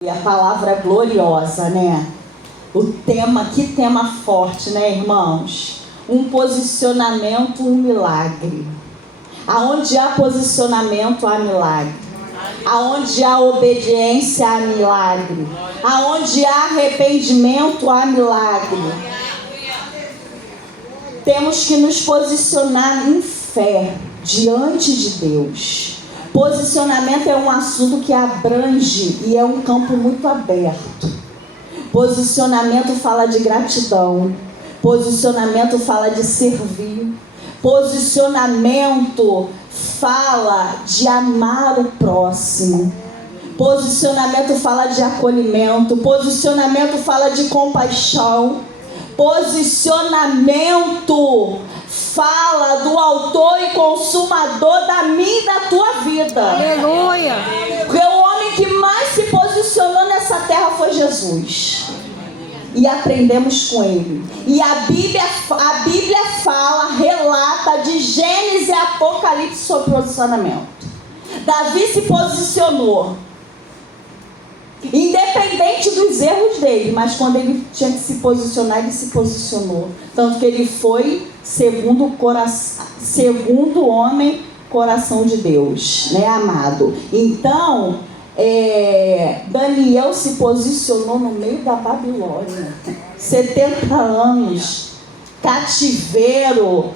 E a palavra gloriosa, né? O tema, que tema forte, né, irmãos? Um posicionamento, um milagre. Aonde há posicionamento, há milagre. Aonde há obediência, há milagre. Aonde há arrependimento, há milagre. Temos que nos posicionar em fé diante de Deus. Posicionamento é um assunto que abrange e é um campo muito aberto. Posicionamento fala de gratidão. Posicionamento fala de servir. Posicionamento fala de amar o próximo. Posicionamento fala de acolhimento. Posicionamento fala de compaixão. Posicionamento fala do autor e consumador da minha e da tua vida. Aleluia. Porque o homem que mais se posicionou nessa terra foi Jesus. E aprendemos com ele. E a Bíblia fala, relata de Gênesis e Apocalipse sobre posicionamento. Davi se posicionou. Independente dos erros dele, mas quando ele tinha que se posicionar, ele se posicionou. Tanto que ele foi segundo homem, coração de Deus, né, amado? Então, Daniel se posicionou no meio da Babilônia. 70 anos, cativeiro,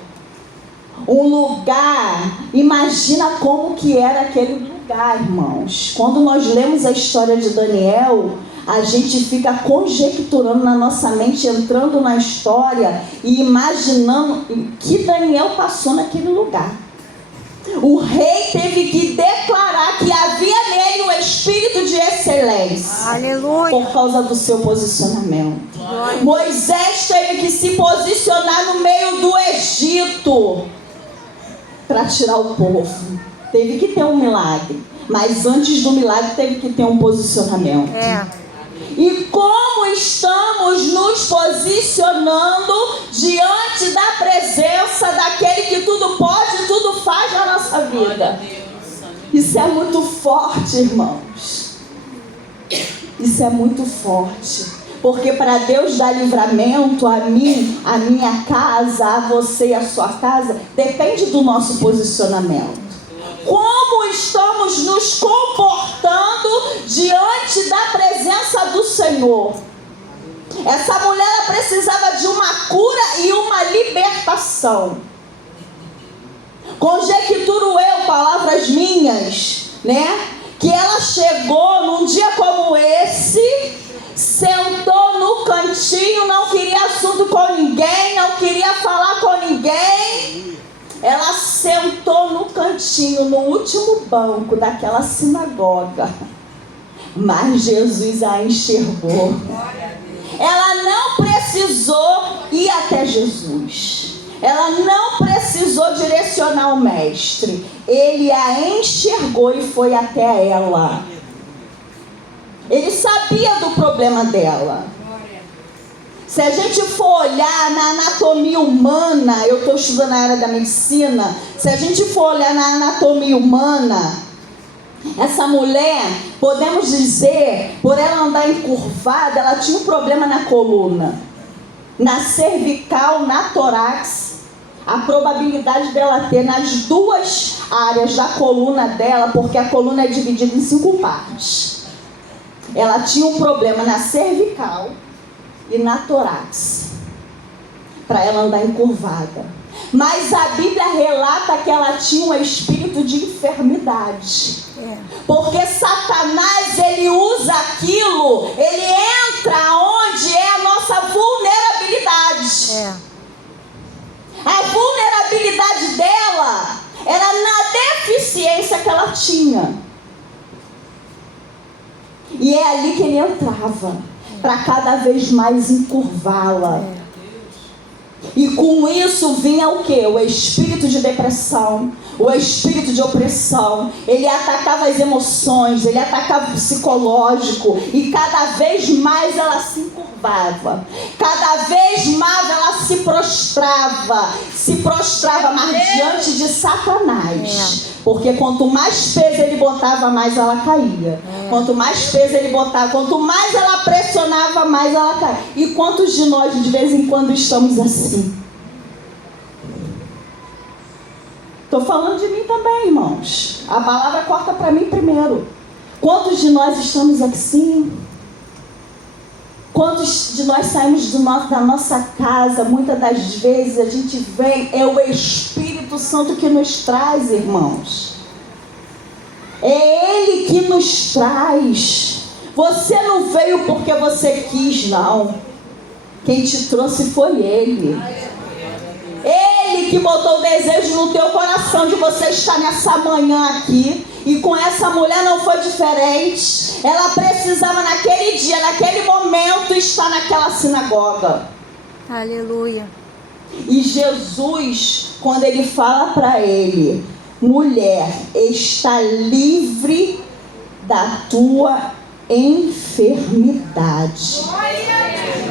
um lugar. Imagina como que era aquele lugar, irmãos. Quando nós lemos a história de Daniel, a gente fica conjecturando na nossa mente, entrando na história e imaginando o que Daniel passou naquele lugar. O rei teve que declarar que havia nele o espírito de excelência. Aleluia. Por causa do seu posicionamento. Glória. Moisés teve que se posicionar no meio do Egito para tirar o povo. Teve que ter um milagre. Mas antes do milagre teve que ter um posicionamento. E como estamos nos posicionando diante da presença daquele que tudo pode e tudo faz na nossa vida? Isso é muito forte, irmãos. Isso é muito forte. Porque para Deus dar livramento a mim, a minha casa, a você e a sua casa, depende do nosso posicionamento. Como estamos nos comportando diante da presença do Senhor? Essa mulher ela precisava de uma cura e uma libertação. Conjecturo eu, palavras minhas, né? Que ela chegou num dia como esse, sentou no cantinho, não queria assunto com ninguém, não queria falar com ninguém. Ela sentou no cantinho, no último banco daquela sinagoga. Mas Jesus a enxergou. Ela não precisou ir até Jesus. Ela não precisou direcionar o mestre. Ele a enxergou e foi até ela. Ele sabia do problema dela. Se a gente for olhar na anatomia humana, eu estou estudando na área da medicina, se a gente for olhar na anatomia humana, essa mulher, podemos dizer, por ela andar encurvada, ela tinha um problema na coluna, na cervical, na tórax. A probabilidade dela ter nas duas áreas da coluna dela, porque a coluna é dividida em 5 partes. Ela tinha um problema na cervical e na tórax, para ela andar encurvada. Mas a Bíblia relata que ela tinha um espírito de enfermidade. Porque Satanás, ele usa aquilo, ele entra onde é a nossa vulnerabilidade. A vulnerabilidade dela era na deficiência que ela tinha. E é ali que ele entrava, para cada vez mais encurvá-la. E com isso vinha o quê? O espírito de depressão, o espírito de opressão. Ele atacava as emoções, ele atacava o psicológico. E cada vez mais ela se encurvava. curvava. Cada vez mais ela se prostrava mais diante de Satanás. Porque quanto mais peso ele botava, mais ela caía. Quanto mais peso ele botava, quanto mais ela pressionava, mais ela caía. E quantos de nós de vez em quando estamos assim? Estou falando de mim também, irmãos. A palavra corta para mim primeiro. Quantos de nós estamos assim? Quantos de nós saímos da nossa casa? Muitas das vezes a gente vem, é o Espírito Santo que nos traz, irmãos. É Ele que nos traz. Você não veio porque você quis, não. Quem te trouxe foi Ele. Ele que botou o desejo no teu coração de você estar nessa manhã aqui. E com essa mulher não foi diferente. Ela precisava naquele dia, naquele momento, estar naquela sinagoga. Aleluia. E Jesus, quando ele fala para ele: mulher, está livre da tua enfermidade.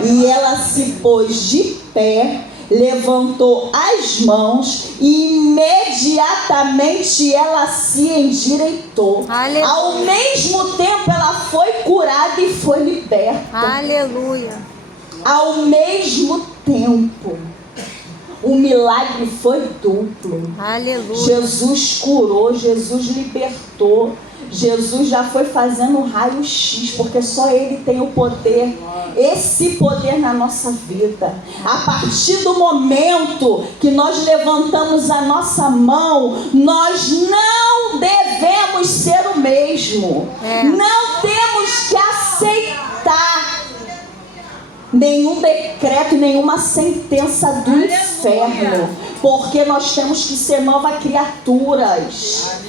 E ela se pôs de pé, levantou as mãos e imediatamente ela se endireitou. Aleluia. Ao mesmo tempo ela foi curada e foi liberta. Aleluia. Ao mesmo tempo. O milagre foi duplo. Aleluia. Jesus curou, Jesus libertou. Jesus já foi fazendo um raio-x, porque só Ele tem o poder, esse poder na nossa vida. A partir do momento que nós levantamos a nossa mão, nós não devemos ser o mesmo. Não temos que aceitar nenhum decreto, nenhuma sentença do inferno, porque nós temos que ser novas criaturas.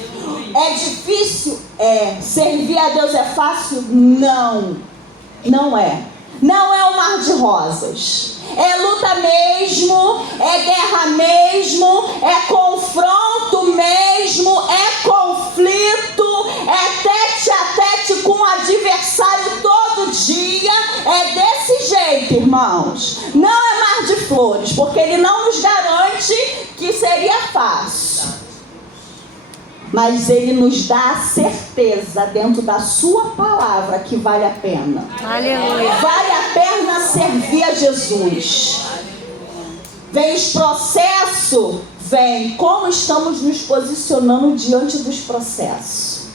É difícil? É. Servir a Deus é fácil? Não. Não é. Não é um mar de rosas. É luta mesmo, é guerra mesmo, é confronto mesmo, é conflito, é tete a tete com o adversário todo dia. É desse jeito, irmãos. Não é mar de flores, porque Ele não nos garante que seria fácil. Mas Ele nos dá a certeza dentro da sua palavra que vale a pena. Aleluia. Vale a pena servir a Jesus. Vem os processos, vem. Como estamos nos posicionando diante dos processos?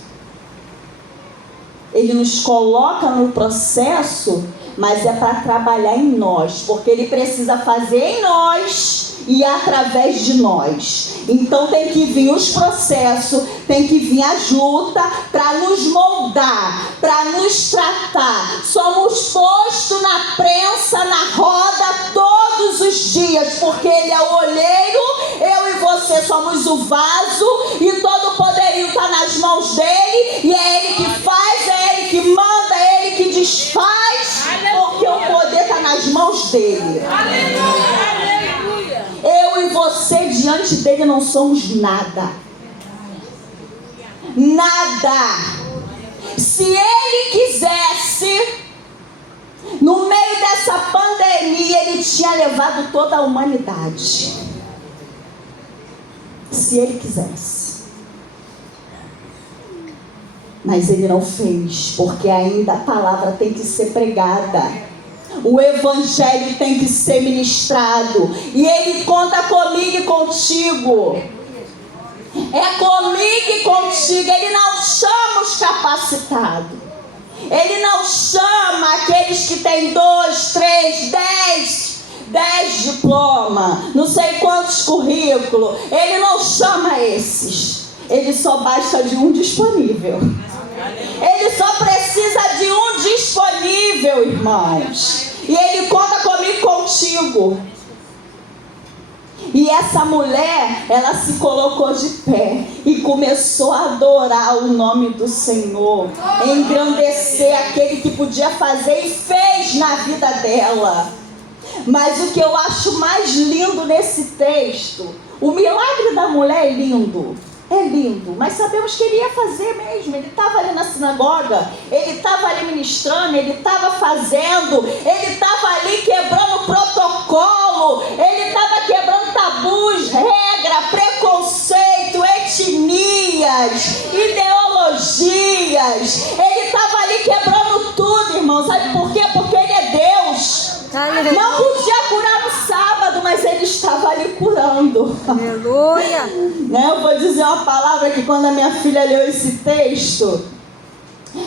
Ele nos coloca no processo, mas é para trabalhar em nós, porque Ele precisa fazer em nós e através de nós. Então tem que vir os processos, tem que vir as lutas para nos moldar, para nos tratar. Somos postos na prensa, na roda todos os dias, porque Ele é o olheiro, eu e você somos o vaso, e todo o poderio está nas mãos dEle, e é Ele que faz, é Ele que manda, é Ele que desfaz, porque o poder está nas mãos dEle. Eu e você diante dEle não somos nada. Nada. Se Ele quisesse, no meio dessa pandemia, Ele tinha levado toda a humanidade. Se Ele quisesse. Mas Ele não fez, porque ainda a palavra tem que ser pregada. O evangelho tem que ser ministrado. E Ele conta comigo e contigo. É comigo e contigo. Ele não chama os capacitados. Ele não chama aqueles que têm 2, 3, 10 diplomas, não sei quantos currículos. Ele não chama esses. Ele só basta de um disponível. Ele só precisa de um disponível, irmãos. E Ele conta comigo e contigo. E essa mulher, ela se colocou de pé e começou a adorar o nome do Senhor, engrandecer aquele que podia fazer e fez na vida dela. Mas o que eu acho mais lindo nesse texto, o milagre da mulher é lindo. É lindo, mas sabemos que Ele ia fazer mesmo. Ele estava ali na sinagoga, Ele estava ali ministrando, Ele estava fazendo, Ele estava ali quebrando protocolo, ele estava quebrando tabus, regra, preconceito, etnias, ideologias. Ele estava ali quebrando tudo, irmão. Sabe por quê? Porque ele é Deus. Não podia curar no sábado, mas ele estava ali curando. Aleluia. Né? Eu vou dizer uma palavra que quando a minha filha leu esse texto,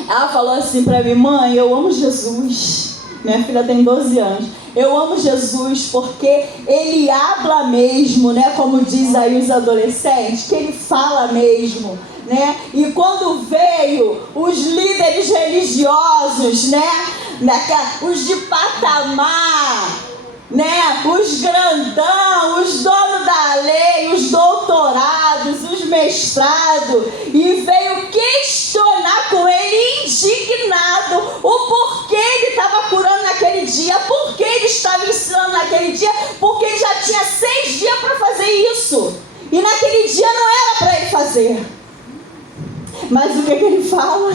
ela falou assim para mim: mãe, eu amo Jesus. Minha filha tem 12 anos. Eu amo Jesus porque ele habla mesmo, né? Como diz aí os adolescentes, que ele fala mesmo, né? E quando veio os líderes religiosos, né? Os de patamar, né? Os grandão, os donos da lei, os doutorados, os mestrados, e veio questionar com ele, indignado, o porquê ele estava curando naquele dia, porquê ele estava ensinando naquele dia, porque ele já tinha 6 dias para fazer isso, e naquele dia não era para ele fazer. Mas o que ele fala?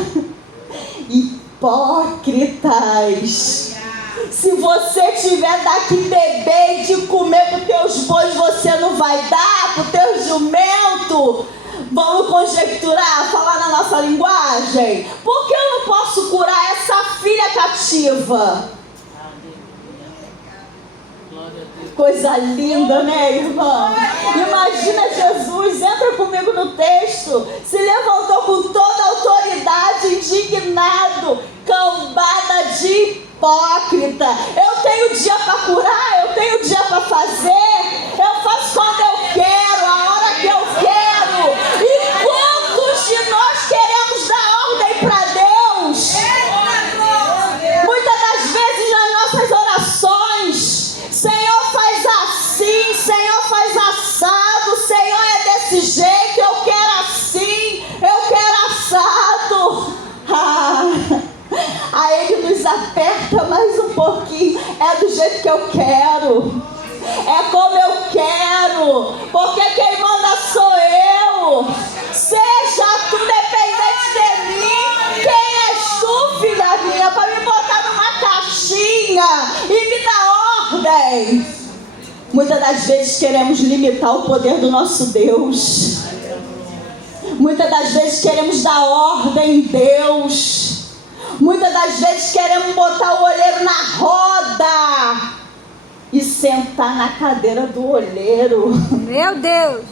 Hipócritas. Se você tiver daqui beber e de comer para os teus bois, você não vai dar, para o teu jumento. Vamos conjecturar, falar na nossa linguagem. Por que eu não posso curar essa filha cativa? Coisa linda, né, irmã? Imagina Jesus, entra comigo no texto, se levantou com toda a autoridade, indignado, cambada de hipócrita. Eu tenho dia para curar, eu tenho dia para fazer, eu faço quando eu quero, a hora que eu quero. E quantos de nós queremos dar ordem para Deus? Muitas das vezes nas nossas orações, Senhor, faz assim, Senhor, faz assado, Senhor, é desse jeito, eu quero assim, eu quero assado. Aí ele nos aperta mais um pouquinho, é do jeito que eu quero, é como eu quero, porque quem manda sou eu. Seja tu dependente de mim. Quem és tu, filha minha, para me botar numa caixinha e me dar ordem? Muitas das vezes queremos limitar o poder do nosso Deus. Muitas das vezes queremos dar ordem em Deus. Muitas das vezes queremos botar o olheiro na roda e sentar na cadeira do olheiro. Meu Deus.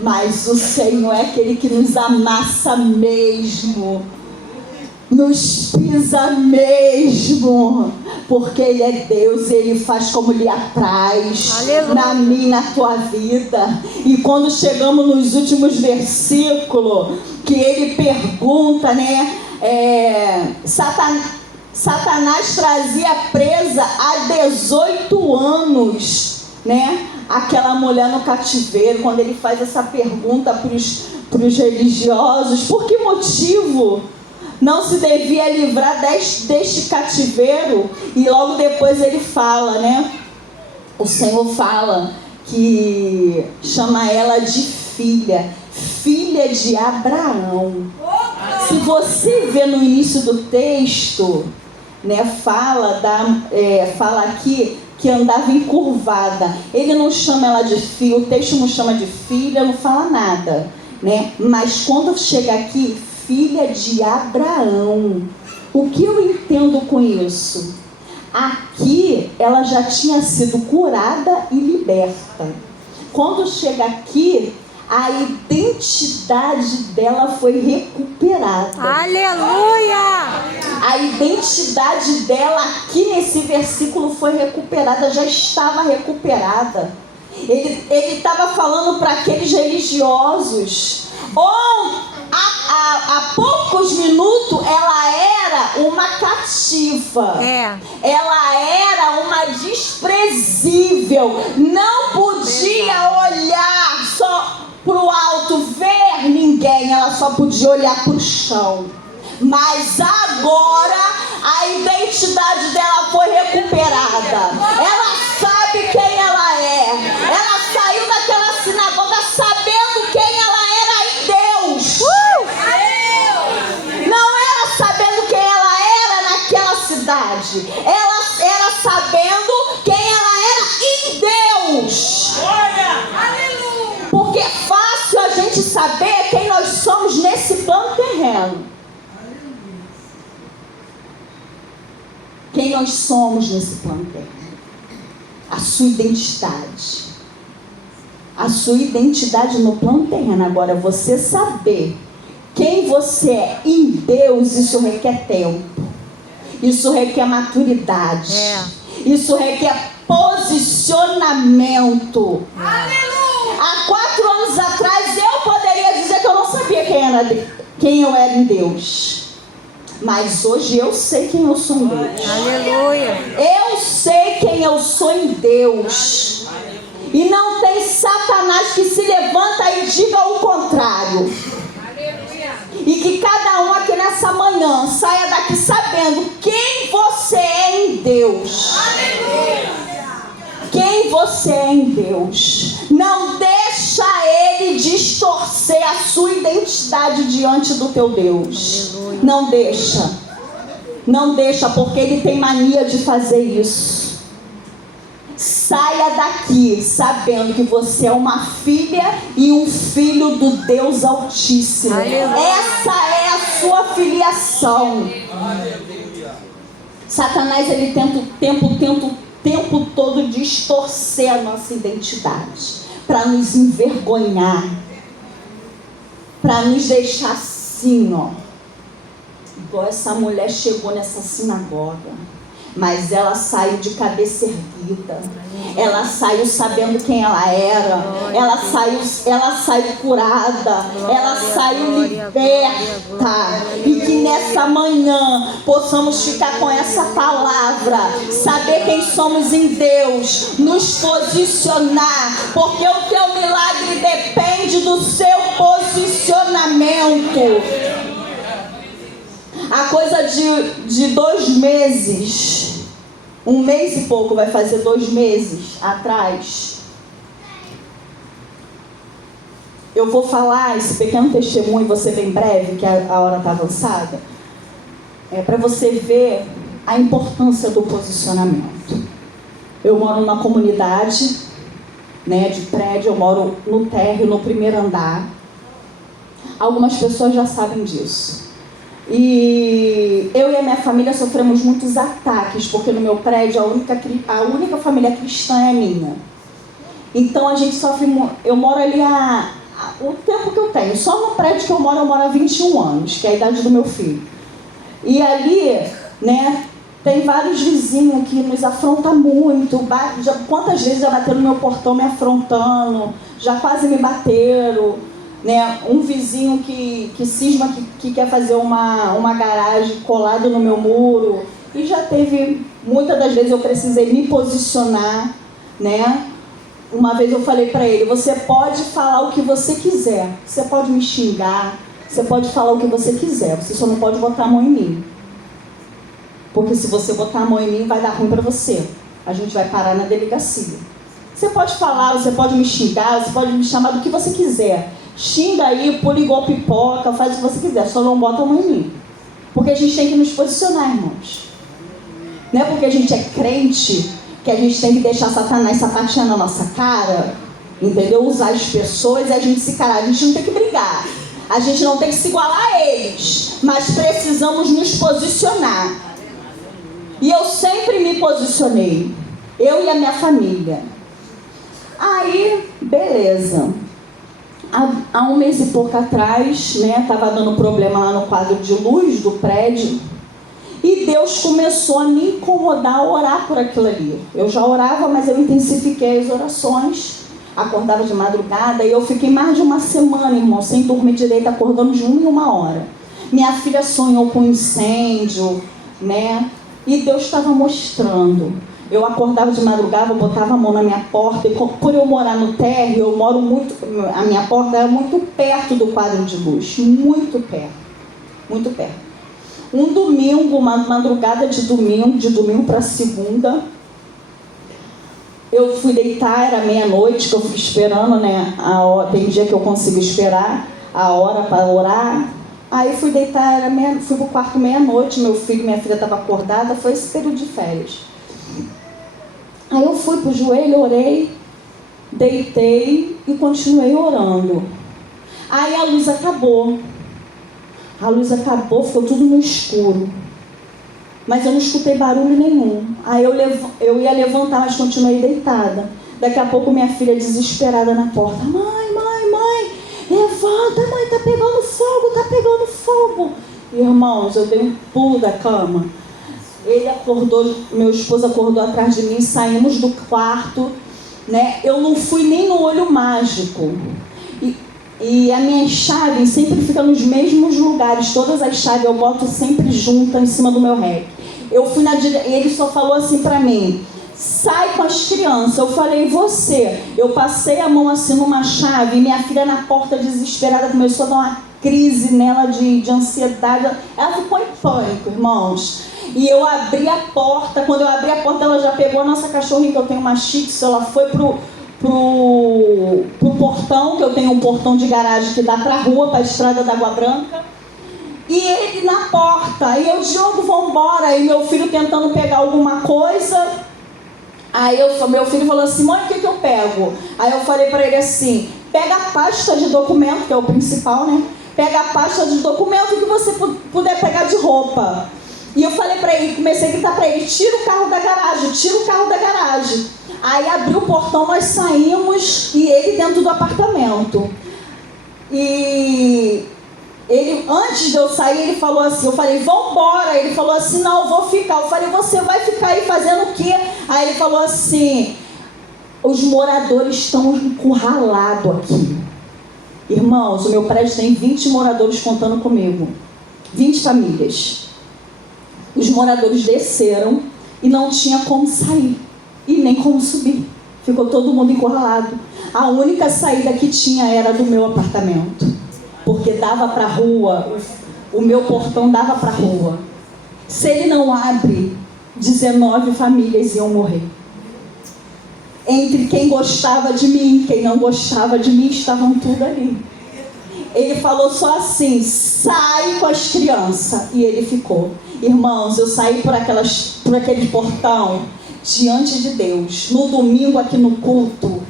Mas o Senhor é aquele que nos amassa mesmo, nos pisa mesmo, porque Ele é Deus, Ele faz como lhe apraz. Aleluia. Na minha e na tua vida. E quando chegamos nos últimos versículos, que ele pergunta, né, Satanás trazia presa há 18 anos, né, aquela mulher no cativeiro. Quando ele faz essa pergunta para os religiosos, por que motivo não se devia livrar deste cativeiro? E logo depois ele fala, né, o Senhor fala que chama ela de filha de Abraão. Se você vê no início do texto, né, fala aqui que andava encurvada. Ele não chama ela de filha, o texto não chama de filha, não fala nada, né? Mas quando chega aqui, filha de Abraão, o que eu entendo com isso? Aqui ela já tinha sido curada e liberta. Quando chega aqui, a identidade dela foi recuperada. Aleluia! A identidade dela aqui nesse versículo foi recuperada, já estava recuperada. Ele estava falando para aqueles religiosos. Há poucos minutos ela era uma cativa. Ela era uma desprezível. Não podia olhar só para o alto, ver ninguém. Ela só podia olhar para o chão. Mas agora a identidade dela foi recuperada. Ela sabe quem ela é. Ela saiu daquela sinagoga sabendo quem ela era em Deus. Não era sabendo quem ela era naquela cidade. identidade. Ela era sabendo quem ela era em Deus. Porque é fácil a gente saber quem nós somos nesse plano terreno. Quem nós somos nesse plano terreno. A sua identidade. A sua identidade no plano terreno. Agora, você saber quem você é em Deus, isso requer tempo. Isso requer maturidade. Isso requer posicionamento. Há 4 anos atrás, eu poderia dizer que eu não sabia quem eu era em Deus. Mas hoje eu sei quem eu sou em Deus. Aleluia. Eu sei quem eu sou em Deus. E não tem Satanás que se levanta e diga o contrário. E que cada um aqui nessa manhã saia daqui sabendo quem você é em Deus. Quem você é em Deus. Não deixa ele distorcer a sua identidade diante do teu Deus. Não deixa. Não deixa, porque ele tem mania de fazer isso. Saia daqui sabendo que você é uma filha e um filho do Deus Altíssimo. Essa é a sua filiação. Satanás, ele tenta o tempo todo distorcer a nossa identidade, para nos envergonhar, para nos deixar assim, ó. Igual essa mulher chegou nessa sinagoga, mas ela saiu de cabeça erguida. Ela saiu sabendo quem ela era. Ela saiu curada. Ela saiu liberta. E que nessa manhã possamos ficar com essa palavra. Saber quem somos em Deus. Nos posicionar. Porque o teu milagre depende do seu posicionamento. A coisa de 2 meses, 1 mês e pouco, vai fazer 2 meses atrás, eu vou falar esse pequeno testemunho, vou ser bem breve, que a hora está avançada, para você ver a importância do posicionamento. Eu moro numa comunidade, de prédio, eu moro no térreo, no primeiro andar. Algumas pessoas já sabem disso. E eu e a minha família sofremos muitos ataques, porque no meu prédio a única família cristã é a minha. Então a gente sofre muito. Eu moro ali o tempo que eu tenho. Só no prédio que eu moro há 21 anos, que é a idade do meu filho. E ali, tem vários vizinhos que nos afrontam muito. Quantas vezes já bateram no meu portão me afrontando, já quase me bateram. Um vizinho que cisma que quer fazer uma garagem colado no meu muro. E já teve, muitas das vezes eu precisei me posicionar, Uma vez eu falei para ele: você pode falar o que você quiser, você pode me xingar, você pode falar o que você quiser, você só não pode botar a mão em mim. Porque se você botar a mão em mim, vai dar ruim para você. A gente vai parar na delegacia. Você pode falar, você pode me xingar, você pode me chamar do que você quiser. Xinga aí, pula igual pipoca, faz o que você quiser, só não bota a mão em mim. Porque a gente tem que nos posicionar, irmãos. Não é porque a gente é crente que a gente tem que deixar Satanás sapateando na nossa cara, entendeu? Usar as pessoas e a gente se calar. A gente não tem que brigar, a gente não tem que se igualar a eles, mas precisamos nos posicionar. E eu sempre me posicionei, eu e a minha família. Aí, beleza. Há 1 mês e pouco atrás, estava dando problema lá no quadro de luz do prédio. E Deus começou a me incomodar a orar por aquilo ali. Eu já orava, mas eu intensifiquei as orações. Acordava de madrugada e eu fiquei mais de 1 semana, irmão, sem dormir direito, acordando de 1 em 1 hora. Minha filha sonhou com incêndio, E Deus estava mostrando. Eu acordava de madrugada, eu botava a mão na minha porta, e por eu morar no térreo, a minha porta era muito perto do quadro de luz, muito perto. Um domingo, uma madrugada de domingo para segunda, eu fui deitar, era meia-noite, que eu fico esperando, a hora, tem dia que eu consigo esperar a hora para orar. Aí fui deitar, fui pro quarto meia-noite, meu filho e minha filha estavam acordados, foi esse período de férias. Aí eu fui pro joelho, orei, deitei e continuei orando. Aí a luz acabou. Ficou tudo no escuro. Mas eu não escutei barulho nenhum. Aí eu ia levantar, mas continuei deitada. Daqui a pouco minha filha desesperada na porta. Mãe, levanta, mãe, tá pegando fogo. Irmãos, eu dei um pulo da cama. Ele acordou, meu esposo acordou atrás de mim, saímos do quarto, né? Eu não fui nem no olho mágico. E a minha chave sempre fica nos mesmos lugares. Todas as chaves eu boto sempre juntas em cima do meu rack. Eu fui ele só falou assim pra mim: sai com as crianças. Eu falei: você? Eu passei a mão assim numa chave e minha filha na porta desesperada começou a dar uma crise nela de ansiedade. Ela ficou em pânico, irmãos. E eu abri a porta. Quando eu abri a porta, ela já pegou a nossa cachorrinha, que eu tenho uma Shih Tzu. Ela foi pro portão, que eu tenho um portão de garagem que dá pra rua, pra estrada da Água Branca. E ele na porta. E eu: Diogo, vambora. E meu filho tentando pegar alguma coisa. Aí meu filho falou assim: mãe, o que eu pego? Aí eu falei pra ele assim: pega a pasta de documento, que é o principal, né? Pega a pasta de documento que você puder pegar de roupa. E eu falei pra ele, comecei a gritar pra ele: tira o carro da garagem. Aí abriu o portão, nós saímos e ele dentro do apartamento. E ele, antes de eu sair, ele falou assim, eu falei: vambora. Ele falou assim: não, eu vou ficar. Eu falei: você vai ficar aí fazendo o quê? Aí ele falou assim: os moradores estão encurralados aqui. Irmãos, o meu prédio tem 20 moradores contando comigo. 20 famílias. Os moradores desceram e não tinha como sair. E nem como subir. Ficou todo mundo encurralado. A única saída que tinha era do meu apartamento. Porque dava para a rua, o meu portão dava para a rua. Se ele não abre, 19 famílias iam morrer. Entre quem gostava de mim e quem não gostava de mim, estavam tudo ali. Ele falou só assim: sai com as crianças. E ele ficou. Irmãos, eu saí por aquele portão diante de Deus. No domingo aqui no culto,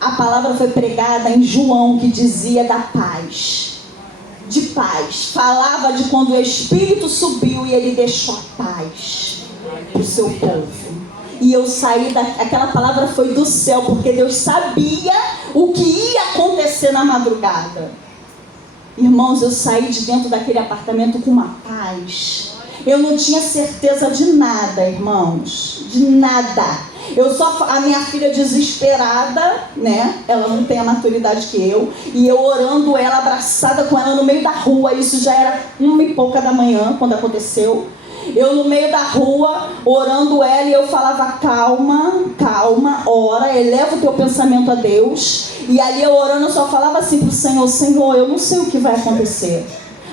a palavra foi pregada em João, que dizia da paz. De paz. Falava de quando o Espírito subiu e ele deixou a paz para o seu povo. E eu saí aquela palavra foi do céu, porque Deus sabia o que ia acontecer na madrugada. Irmãos, eu saí de dentro daquele apartamento com uma paz. Eu não tinha certeza de nada, irmãos. De nada. A minha filha desesperada, né? Ela não tem a maturidade que eu. E eu orando ela, abraçada com ela no meio da rua. Isso já era 1h pouca da manhã, quando aconteceu. Eu no meio da rua, orando ela, e eu falava: calma, ora, eleva o teu pensamento a Deus. E ali eu orando, eu só falava assim pro Senhor: Senhor, eu não sei o que vai acontecer,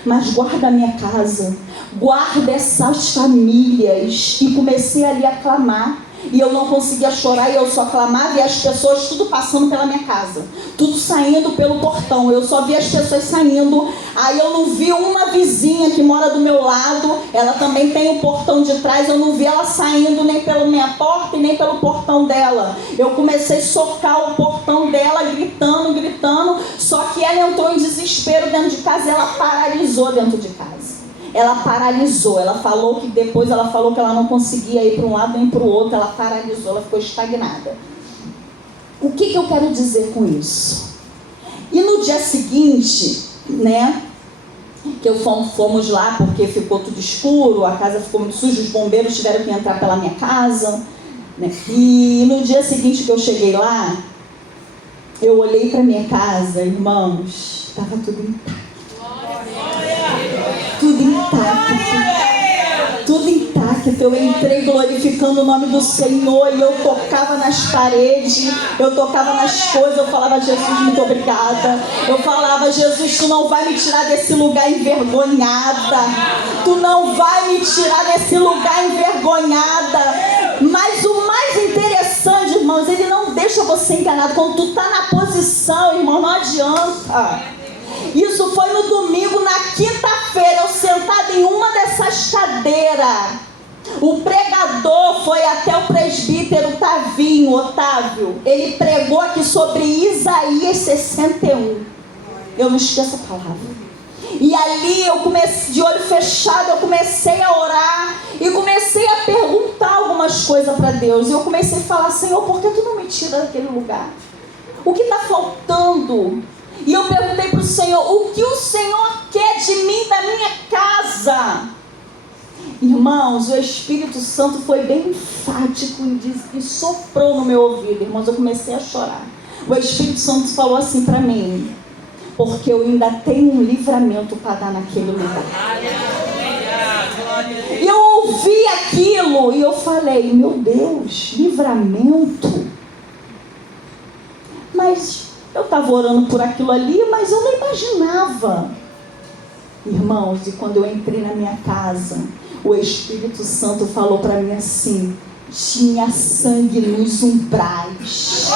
mas guarda a minha casa, guarda essas famílias. E comecei ali a clamar. E eu não conseguia chorar, e eu só clamava, e as pessoas tudo passando pela minha casa, tudo saindo pelo portão. Eu só vi as pessoas saindo. Aí eu não vi uma vizinha que mora do meu lado, ela também tem o portão de trás. Eu não vi ela saindo nem pela minha porta e nem pelo portão dela. Eu comecei a socar o portão dela, gritando. Só que ela entrou em desespero dentro de casa, e ela paralisou dentro de casa. Ela paralisou. Ela falou que depois ela não conseguia ir para um lado nem para o outro. Ela paralisou, ela ficou estagnada. O que eu quero dizer com isso? E no dia seguinte, né, que fomos lá porque ficou tudo escuro, a casa ficou muito suja, os bombeiros tiveram que entrar pela minha casa, né? E no dia seguinte que eu cheguei lá, eu olhei para minha casa, irmãos, estava tudo intacto. Tudo intacto. Eu entrei glorificando o nome do Senhor, e eu tocava nas paredes, eu tocava nas coisas, eu falava: Jesus, muito obrigada. Eu falava: Jesus, tu não vai me tirar desse lugar envergonhada. Tu não vai me tirar desse lugar envergonhada. Mas o mais interessante, irmãos, ele não deixa você enganado. Quando tu está na posição, irmão, não adianta. Isso foi no domingo. Na quinta-feira, eu sentada em uma dessas cadeiras, o pregador foi até o presbítero Tavinho, Otávio. Ele pregou aqui sobre Isaías 61. Eu não esqueço a palavra. E ali eu comecei, de olho fechado, eu comecei a orar e comecei a perguntar algumas coisas para Deus. E eu comecei a falar: Senhor, por que tu não me tira daquele lugar? O que está faltando? E eu perguntei para o Senhor: o que o Senhor quer de mim, da minha casa? Irmãos, o Espírito Santo foi bem enfático e soprou no meu ouvido. Irmãos, eu comecei a chorar. O Espírito Santo falou assim para mim: porque eu ainda tenho um livramento para dar naquele lugar. E eu ouvi aquilo e eu falei: meu Deus, livramento? Mas eu estava orando por aquilo ali, mas eu não imaginava. Irmãos, e quando eu entrei na minha casa, o Espírito Santo falou para mim assim: tinha sangue nos umbrais.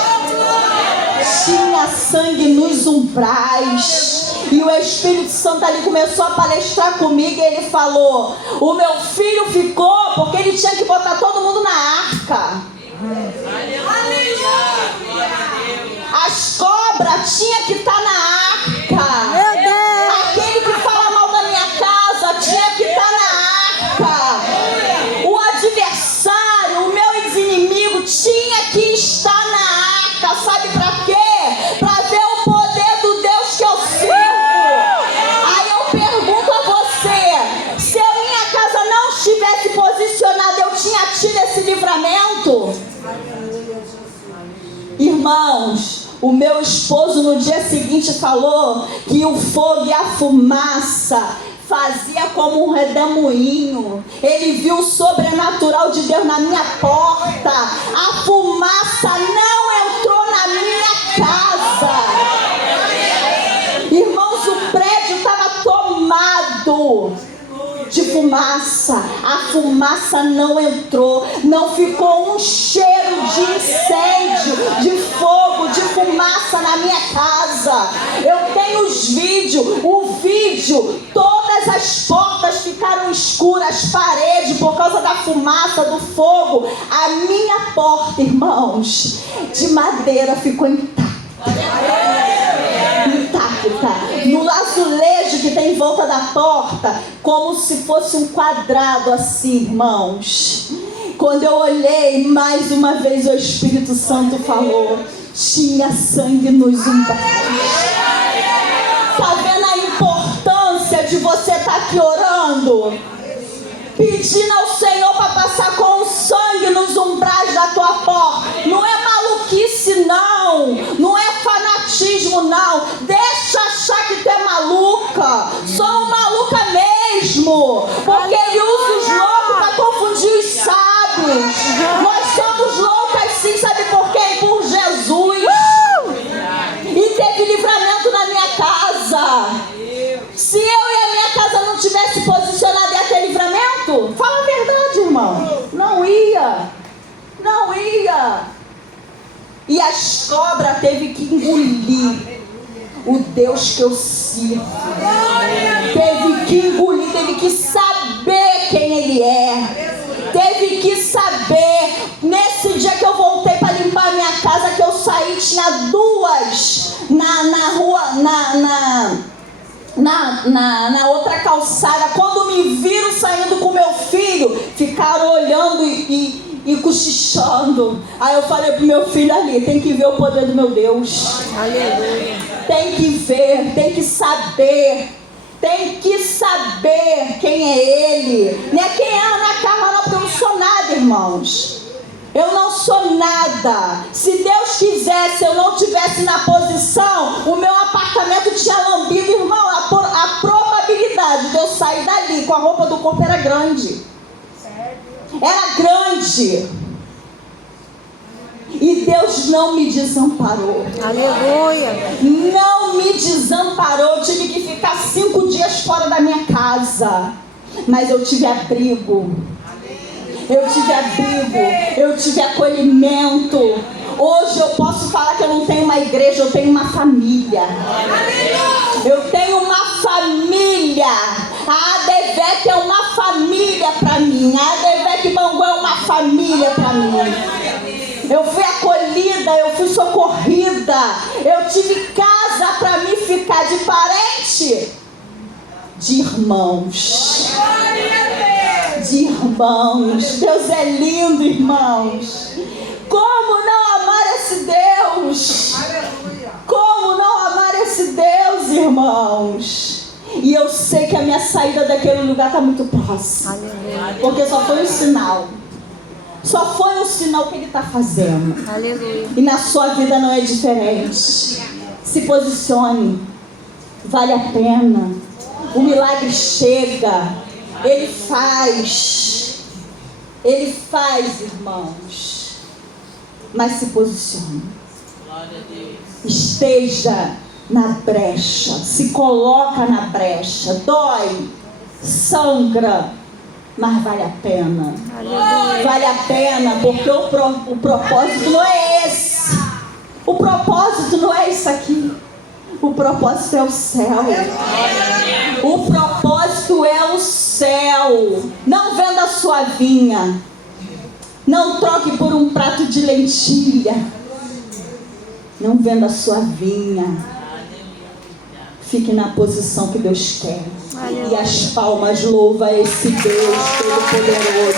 Tinha sangue nos umbrais. E o Espírito Santo ali começou a palestrar comigo. E ele falou: o meu filho ficou porque ele tinha que botar todo mundo na arca. As cobras tinham que estar na arca. Meu Deus! Aquele que fala mal da minha casa tinha que estar na arca. O adversário, o meu ex-inimigo tinha que estar na arca. Sabe para quê? Para ver o poder do Deus que eu sirvo. Aí eu pergunto a você: se a minha casa não estivesse posicionada, eu tinha tido esse livramento? Irmãos, o meu esposo no dia seguinte falou que o fogo e a fumaça fazia como um redemoinho. Ele viu o sobrenatural de Deus na minha porta. A fumaça não entrou na minha casa. Irmãos, o prédio estava tomado de fumaça. A fumaça não entrou. Não ficou um cheiro de incêndio, de fogo, de fumaça na minha casa. Eu tenho os vídeos. O vídeo, todas as portas ficaram escuras, as paredes, por causa da fumaça, do fogo. A minha porta, irmãos, de madeira, ficou intacta. No azulejo que tem em volta da porta, como se fosse um quadrado assim, irmãos. Quando eu olhei, mais uma vez o Espírito Santo falou: tinha sangue nos umbrais. Está vendo a importância de você estar aqui orando? Pedindo ao Senhor para passar com o sangue nos umbrais da tua porta. Não é maluquice não. Não é fanatismo não. Deixa achar que tu é maluca. Sou uma maluca mesmo. Porque ele usa os loucos para confundir os sábios. Nós somos loucas sim, sabe por quê? Por Jesus. E teve livramento na minha casa. Se eu e a minha casa não tivesse posicionado, ia ter livramento? Fala a verdade, irmão. Não ia. Não ia. E as cobras teve que engolir o Deus que eu sirvo. Teve que engolir, teve que saber quem Ele é. Teve que saber. Nesse dia que eu voltei para limpar a minha casa, que eu saí, tinha duas na rua, na outra calçada. Quando me viram saindo com meu filho, ficaram olhando e cochichando. Aí eu falei pro meu filho ali: tem que ver o poder do meu Deus. Aleluia. Tem que ver, tem que saber. Tem que saber quem é Ele. Não é quem é na carne não, porque eu não sou nada, irmãos. Eu não sou nada. Se Deus quisesse, eu não tivesse na posição, o meu apartamento tinha lambido, irmão. A probabilidade de eu sair dali com a roupa do corpo era grande. Era grande. E Deus não me desamparou. Aleluia. Não me desamparou. Eu tive que ficar 5 dias fora da minha casa. Mas eu tive abrigo. Eu tive abrigo. Eu tive acolhimento. Hoje eu posso falar que eu não tenho uma igreja, eu tenho uma família. Eu tenho uma família. A ADVEC é uma família para mim. A ADVEC Bangu é uma família para mim. Eu fui acolhida, eu fui socorrida. Eu tive casa para me ficar de parente. De irmãos. De irmãos. Deus é lindo, irmãos. Como não amar esse Deus? Como não amar esse Deus, irmãos? E eu sei que a minha saída daquele lugar está muito próxima. Porque só foi um sinal. Só foi um sinal que Ele está fazendo. Aleluia. E na sua vida não é diferente. Se posicione. Vale a pena. O milagre chega. Ele faz. Ele faz, irmãos. Mas se posicione. Esteja na brecha. Se coloca na brecha. Dói. Sangra. Mas vale a pena. Aleluia. Vale a pena, porque o propósito não é esse. O propósito não é isso aqui. O propósito é o céu. O propósito é o céu. Não venda a sua vinha. Não troque por um prato de lentilha. Não venda a sua vinha. Fique na posição que Deus quer. E as palmas louva esse Deus Todo-Poderoso.